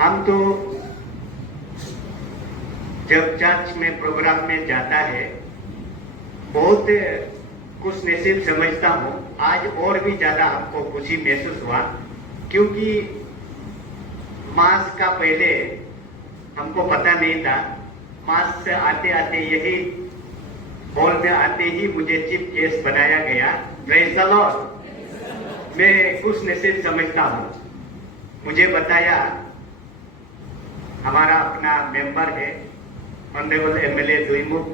हम तो जब चर्च में प्रोग्राम में जाता है बहुत खुश नसीब समझता हूँ। आज और भी ज्यादा हमको खुशी महसूस हुआ क्योंकि मास का पहले हमको पता नहीं था। मास से आते आते यही हॉल में आते ही मुझे चीफ गेस्ट बनाया गया। Praise the Lord. मैं खुश नसीब समझता हूँ। मुझे बताया हमारा अपना मेंबर है ऑनरेबल एमएलए दुईमुख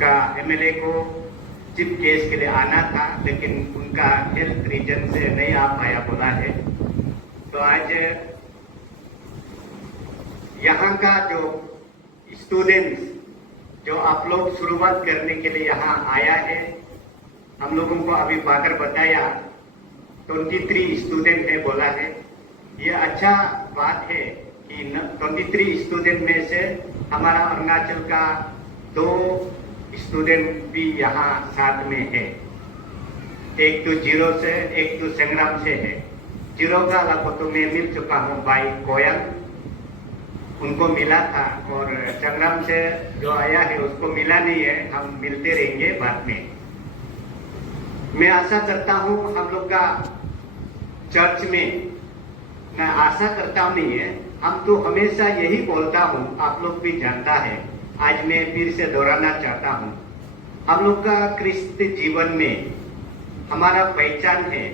का एमएलए को चीफ गेस्ट के लिए आना था, लेकिन उनका हेल्थ रीजन से नहीं आ पाया बोला है। तो आज यहाँ का जो स्टूडेंट्स जो आप लोग शुरुआत करने के लिए यहाँ आया है, हम लोगों को अभी फादर बताया 23 स्टूडेंट है बोला है। ये अच्छा बात है कि 23 स्टूडेंट में से हमारा अरुणाचल का 2 स्टूडेंट भी यहाँ साथ में है। एक तो जीरो से, एक तो संग्राम से है। जीरो का लगभग तो मैं मिल चुका हूँ भाई कोयल, उनको मिला था, और संग्राम से जो आया है उसको मिला नहीं है। हम मिलते रहेंगे बाद में। मैं आशा करता हूँ हम लोग का चर्च में, मैं आशा करता हूँ नहीं है, हम तो हमेशा यही बोलता हूँ, आप लोग भी जानता है। आज मैं फिर से दोहराना चाहता हूँ, हम लोग का क्रिस्त जीवन में हमारा पहचान है,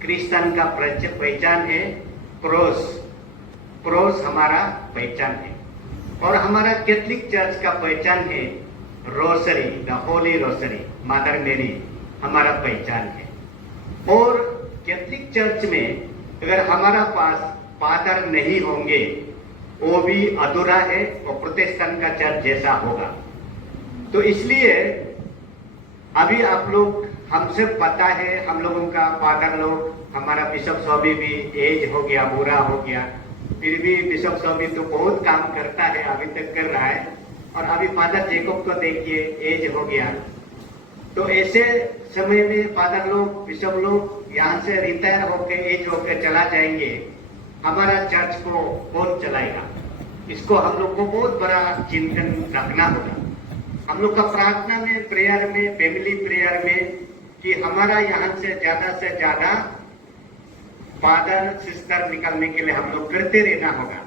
क्रिश्चियन का पहचान है क्रॉस हमारा पहचान है, और हमारा कैथलिक चर्च का पहचान है रोसरी, द होली रोसरी, मदर मेरी हमारा पहचान है। और कैथलिक चर्च में अगर हमारा पास फादर नहीं होंगे वो भी अधूरा है और प्रोटेस्टेंट का चर्च जैसा होगा। तो इसलिए अभी आप लोग, हमसे पता है हम लोगों का फादर लोग, हमारा बिशप स्वामी भी एज हो गया, बुरा हो गया, फिर भी बिशप स्वामी तो बहुत काम करता है, अभी तक कर रहा है। और अभी फादर जेकब को देखिए एज हो गया। तो ऐसे समय में फादर लोग, बिशप लोग यहाँ से रिटायर होके एज होके चला जाएंगे, हमारा चर्च को कौन चलाएगा? इसको हम लोग को बहुत बड़ा चिंतन रखना होगा। हम लोग का प्रार्थना में, प्रेयर में, फैमिली प्रेयर में, कि हमारा यहाँ से ज्यादा फादर सिस्टर निकालने के लिए हम लोग करते रहना होगा।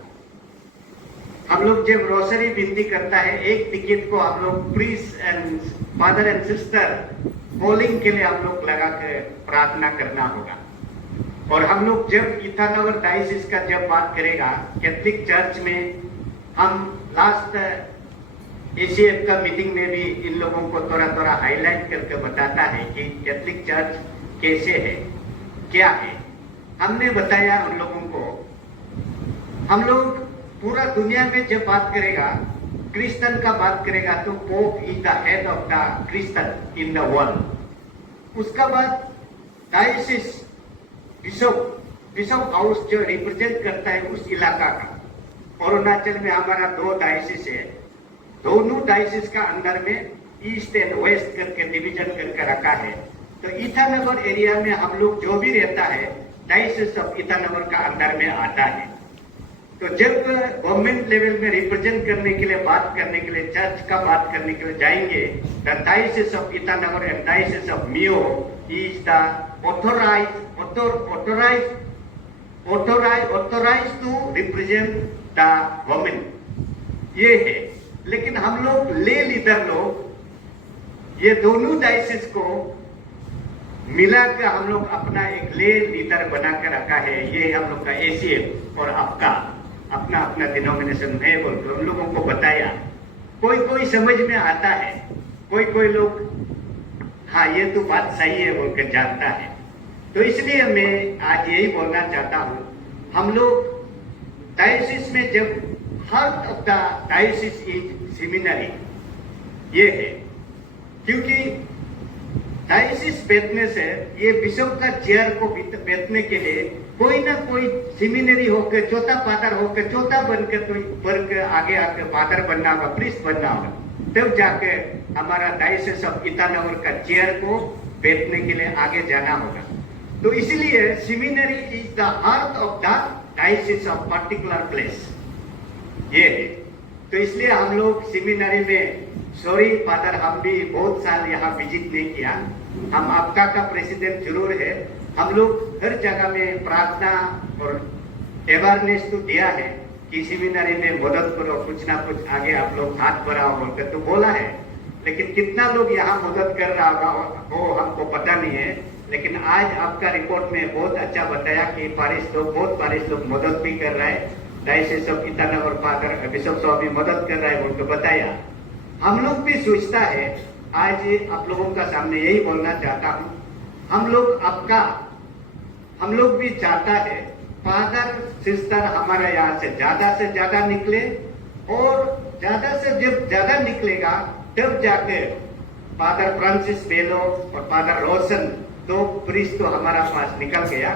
हम लोग जब रोसरी विनती करता है, एक टिकट को हम लोग priest and father and sister calling के लिए हम लोग लगा कर प्रार्थना करना होगा। और हम लोग जब ईटानगर डायसिस का जब बात करेगा कैथलिक चर्च में, हम लास्ट एसीएफ का मीटिंग में भी इन लोगों को थोड़ा हाईलाइट करके बताता है कि कैथलिक चर्च कैसे है, क्या है। हमने बताया उन लोगों को, हम लोग पूरा दुनिया में जब बात करेगा, क्रिश्चियन का बात करेगा, तो pope is the head of the Christian in the world. उसका बाद डायसिस बिशप हाउस जो रिप्रेजेंट करता है उस इलाका का। अरुणाचल में हमारा 2 डायसिस है, दोनों डायसिस का अंदर में ईस्ट एंड वेस्ट करके डिवीजन करके रखा है। तो ईटानगर एरिया में हम लोग जो भी रहता है डायसिस ऑफ ईटानगर का अंदर में आता है। तो जब गवर्नमेंट लेवल में रिप्रेजेंट करने के लिए, बात करने के लिए, चर्च का बात करने के लिए जाएंगे, the diocese of Itanagar and diocese of Miao is the authorized to represent the government, ये है। लेकिन हम लोग ले लीडर लोग ये दोनों डायसिस को मिलाकर हम लोग अपना एक ले लीडर बनाकर रखा है। ये हम लोग का एसीएफ और आपका अपना अपना डिनोमिनेशन है बोल तो हम लोगों को बताया। कोई समझ में आता है, कोई लोग हाँ ये तो बात सही है बोलकर जानता है। तो इसलिए मैं आज यही बोलना चाहता हूँ, हम लोग डायसिस में जब heart of the diocese is seminary, ये है क्योंकि डायसिस बैठने से, ये बिशप का चेयर को बैठने के लिए कोई ना कोई सेमिनरी होकर, चौथा फादर होकर, चौथा बनकर आगे आकर फादर बनना होगा, प्रीस्ट बनना होगा, तब जाके हमारा डायसिस ऑफ ईटानगर का चेयर को बैठने के लिए आगे जाना होगा। तो इसलिए seminary is the heart of the diocese of particular place, ये है। तो इसलिए हम लोग सेमिनरी में, सॉरी फादर, हम भी बहुत साल यहाँ विजिट नहीं किया। हम आपका का प्रेसिडेंट जरूर है। हम लोग हर जगह में प्रार्थना और अवेयरनेस तो दिया है कि सेमिनरी में मदद करो, कुछ ना कुछ आगे आप लोग हाथ बढ़ाओ बोलकर तो बोला है। लेकिन कितना लोग यहाँ मदद कर रहा होगा वो हमको पता नहीं है। लेकिन आज आपका रिपोर्ट में बहुत अच्छा बताया कि बहुत पारिश लोग मदद भी कर रहा है। Diocese of Itanagar father bishop साहब भी मदद कर रहा है उनको बताया। हम लोग भी सोचता है, आज आप लोगों का सामने यही बोलना चाहता हूँ, हम लोग भी चाहता है फादर सिस्टर हमारा यहाँ से ज्यादा निकले, और ज्यादा से जब ज्यादा निकलेगा तब जाके फादर फ्रांसिस बेलो और फादर रोशन, दो प्रीस्ट तो हमारा पास निकल गया,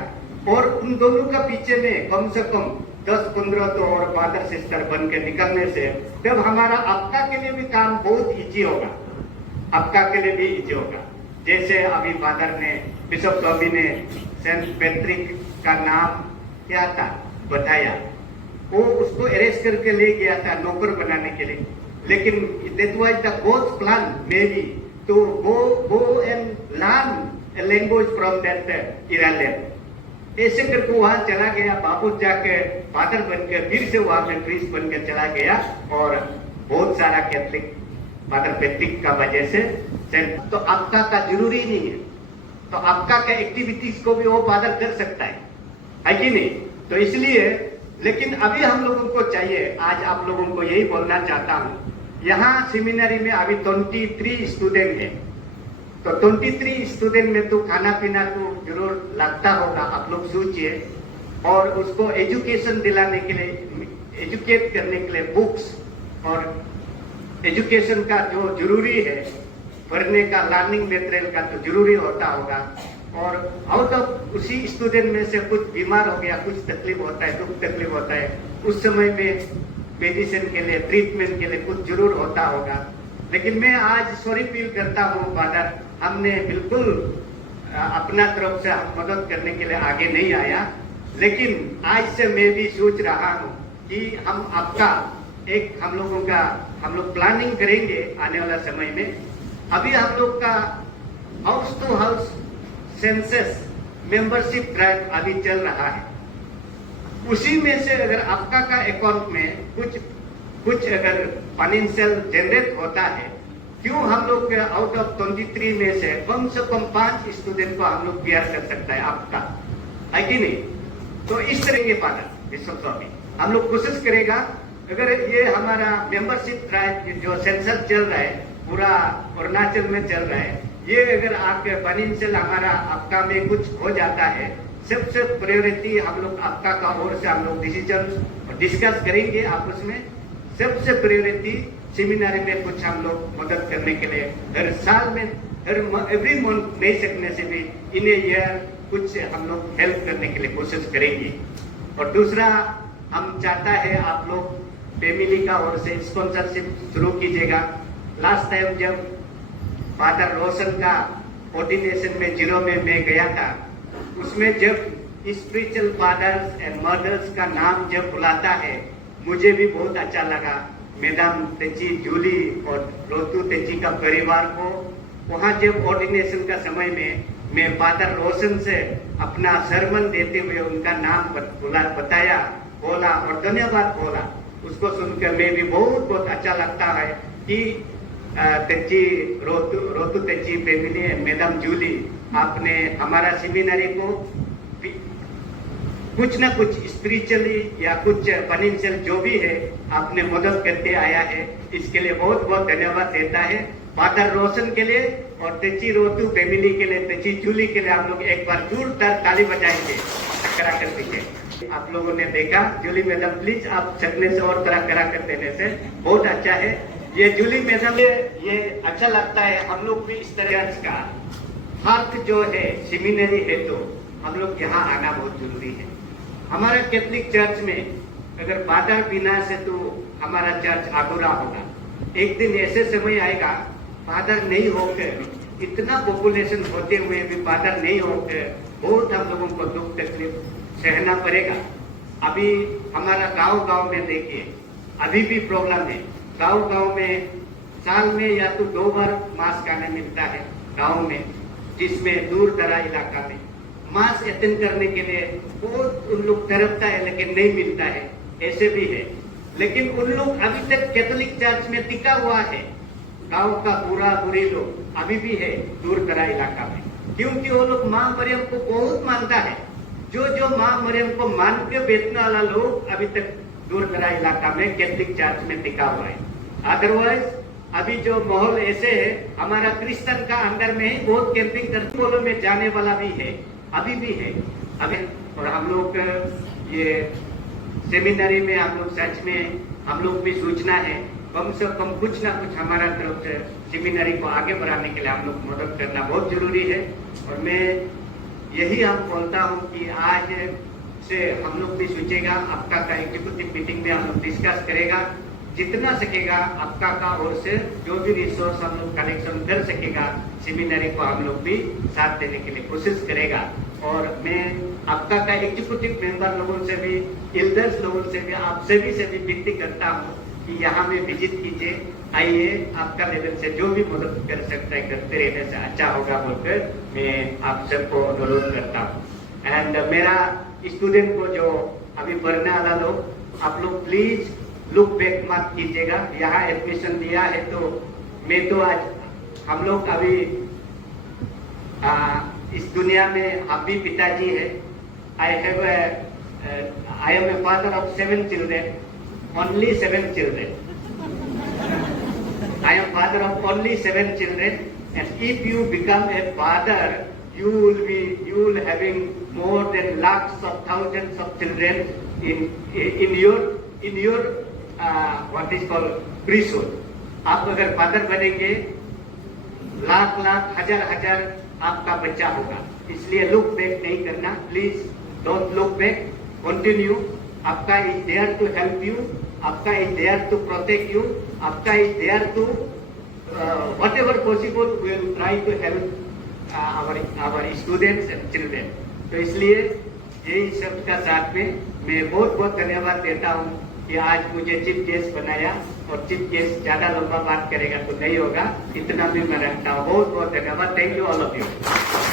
और उन दोनों का पीछे में कम से कम 10-15 तो और फादर सिस्टर बन के निकलने से तब हमारा आपका के लिए भी काम बहुत इजी होगा, आपका के लिए भी इजी होगा। जैसे अभी फादर ने, बिशप स्वामी ने सेंट पैट्रिक का नाम क्या था बताया, वो उसको अरेस्ट करके ले गया था नौकर बनाने के लिए, लेकिन that was the God's plan may be to go and learn language from that Italian. ऐसे करके वहां चला गया, वापस जाके फादर बनकर फिर से वहां में प्रीस्ट बनकर चला गया, और बहुत सारा कैथलिक फादर पैट्रिक का वजह से। तो आपका का जरूरी नहीं है, तो आपका का एक्टिविटीज को भी वो फादर कर सकता है कि नहीं? तो इसलिए, लेकिन अभी हम लोगों को चाहिए, आज आप लोगों को यही बोलना चाहता हूँ, यहाँ सेमिनरी में अभी 23 स्टूडेंट है। तो 23 स्टूडेंट में तो खाना पीना तो जरूर लगता होगा, आप लोग सोचिए, और उसको एजुकेशन दिलाने के लिए, एजुकेट करने के लिए बुक्स और एजुकेशन का जो जरूरी है, पढ़ने का लर्निंग मटेरियल का तो जरूरी होता होगा। और आउट ऑफ उसी स्टूडेंट में से कुछ बीमार हो गया, कुछ तकलीफ होता है, दुख तकलीफ होता है, उस समय में मेडिसिन के लिए, ट्रीटमेंट के लिए कुछ जरूर होता होगा। लेकिन मैं आज सॉरी फील करता हूँ फादर, हमने बिल्कुल अपना तरफ से मदद करने के लिए आगे नहीं आया। लेकिन आज से मैं भी सोच रहा हूँ कि हम आपका एक हम लोग प्लानिंग करेंगे आने वाला समय में। अभी हम लोग का house to house census membership drive अभी चल रहा है। उसी में से अगर आपका का अकाउंट में कुछ अगर फाइनेंशियल जनरेट होता है, क्यों हम लोग आउट ऑफ 23 में से कम 5 स्टूडेंट को हम लोग बियर कर सकता है आपका, है कि नहीं? तो इस तरह के फादर बिशप स्वामी हम लोग कोशिश करेगा, अगर ये हमारा मेंबरशिप ड्राइव जो सेंसस चल रहा है पूरा अरुणाचल में चल रहा है, ये अगर आपके फाइनेंशियल हमारा आपका में कुछ हो जाता है, सबसे प्रायोरिटी हम लोग आपका का ओर से हम लोग डिसीजन डिस्कस करेंगे आपस में। सबसे प्रायोरिटी सेमिनारी में कुछ हम लोग मदद करने के लिए हर साल में एवरी मंथ नहीं सकने से भी इन ईयर कुछ हम लोग हेल्प करने के लिए कोशिश करेंगे। और दूसरा, हम चाहता है आप लोग फैमिली का ओर से स्पॉन्सरशिप शुरू कीजिएगा। लास्ट टाइम जब फादर रोशन का ऑर्डिनेशन में 0 में मैं गया था, उसमें जब स्पिरिचुअल फादर्स एंड मदर्स का नाम जब बुलाता है, मुझे भी बहुत अच्छा लगा। मैडम तेची जूली और रोतू तेची का परिवार को वहाँ जब ऑर्डिनेशन का समय में मैं फादर रोशन से अपना सरमन देते हुए उनका नाम बताया, बोला और धन्यवाद बोला। उसको सुनकर मैं भी बहुत अच्छा लगता है कि तेची रोतू तेची फैमिली, मैडम जूली, आपने हमारा सेमिनरी को कुछ ना कुछ स्पिरिचुअली या कुछ फाइनेंशियल जो भी है आपने मदद करते आया है, इसके लिए बहुत बहुत धन्यवाद देता है। फादर रोशन के लिए और तेची रोतू फैमिली के लिए, तेची जूली के लिए आप लोग एक बार जोरदार ताली बजाएंगे करा कर दीजिए। आप लोगों ने देखा, जूली मैडम प्लीज आप सकने से और तरह करा कर देने से बहुत अच्छा है। ये जूली मैडम ये अच्छा लगता है। हम लोग भी इस तरह का हाथ जो है सेमिनरी है, तो हम लोग यहाँ आना बहुत जरूरी है। हमारा कैथलिक चर्च में अगर फादर बिना से तो हमारा चर्च अधूरा होगा। एक दिन ऐसे समय आएगा फादर नहीं होकर, इतना पॉपुलेशन होते हुए भी फादर नहीं होकर बहुत हम लोगों को दुख तकलीफ सहना पड़ेगा। अभी हमारा गांव में देखिए अभी भी प्रॉब्लम है। गांव में साल में या तो 2 बार मास खाने मिलता है गांव में, जिसमें दूर दराज इलाका में मास अटेंड करने के लिए बहुत उन लोग तरफता है लेकिन नहीं मिलता है, ऐसे भी है। लेकिन उन लोग अभी तक कैथोलिक चर्च में टिका हुआ है। गांव का बुरी लोग अभी भी है दूर दराज इलाका में, क्योंकि वो लोग माँ मरियम को बहुत मानता है। जो माँ मरियम को मान के बेचने वाला लोग अभी तक दूर दराज इलाका में कैथोलिक चर्च में टिका हुआ है। अदरवाइज अभी जो माहौल ऐसे है, हमारा क्रिश्चियन का अंदर में ही बहुत कैंपिंग करने में जाने वाला भी है, अभी भी है अभी। और हम लोग ये सेमिनरी में हम लोग सच में हम लोग भी सोचना है, कम से कम कुछ ना कुछ हमारा तरफ से सेमिनरी को आगे बढ़ाने के लिए हम लोग मदद करना बहुत जरूरी है। और मैं यही हम बोलता हूँ कि आज से हम लोग भी सोचेगा, आपका का एग्जीक्यूटिव मीटिंग में हम लोग डिस्कस करेगा, जितना सकेगा आपका का ओर से जो भी रिसोर्स हम लोग कलेक्शन कर सकेगा सेमिनरी को हम लोग भी साथ देने के लिए कोशिश करेगा। और मैं आपका का एग्जीक्यूटिव मेंबर लोगों से भी, एल्डर्स लोगों से भी, आप सभी से भी विनती करता हूँ कि यहाँ में विजिट कीजिए, आइए, आपका लेवल से जो भी मदद कर सकता है करते रहने से अच्छा होगा बोलकर मैं आप सबको अनुरोध करता हूँ। एंड मेरा स्टूडेंट को जो अभी पढ़ने वाला लोग, आप लोग प्लीज लुक बैक मत कीजिएगा। यहाँ एडमिशन दिया है तो मैं तो आज हम लोग अभी इस दुनिया में आप भी पिताजी है। I am a father of 7 children, only 7 children. I am father of only 7 children, and if you become a father, you will having more than lakhs of thousands of children in your what is called priesthood. आप अगर father बनेंगे, लाख हजार आपका बच्चा होगा। इसलिए look back नहीं करना, please don't look back, continue. आपका is there to help you, आपका is there to protect you, आपका is there to whatever possible will try to help our students and children. तो इसलिए यही सब का साथ में मैं बहुत धन्यवाद देता हूँ कि आज मुझे चीफ गेस्ट बनाया, और चीफ गेस्ट ज्यादा लंबा बात करेगा तो नहीं होगा, इतना भी मैं रखता हूँ। बहुत धन्यवाद। Thank you all of you.